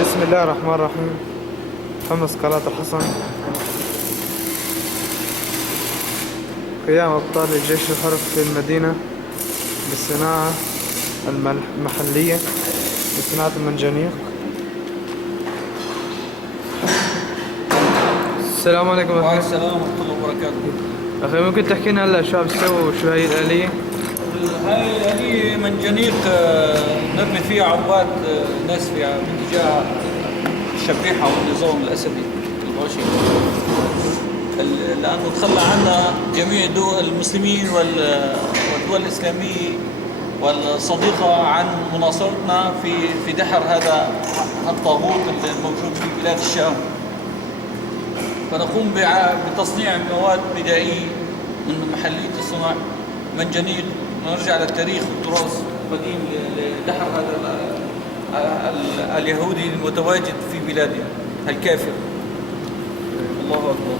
بسم الله الرحمن الرحيم. حمص قلعة الحصن. قيام أبطال الجيش الحر في المدينة بالصناعة المحلية بصناعة المنجنيق. السلام عليكم. وعليكم السلام ورحمة الله وبركاته. أخي ممكن تحكي لنا هلا شو عم تسوي وشو هي الآلية؟ هاي الآلية منجنيق، نرمي فيها عباد ناس في باتجاه الشبيحة والنظام الأسدي الباشي، لأنه تخلى عنا جميع دول المسلمين والدول الإسلامية والصديقة عن مناصرتنا في دحر هذا الطاغوت الموجود في بلاد الشام. فنقوم بتصنيع مواد بدائية من محلية الصناع منجنيق، نرجع للتاريخ والتراث القديم لدحر هذا اليهودي المتواجد في بلادنا الكافر. الله أكبر.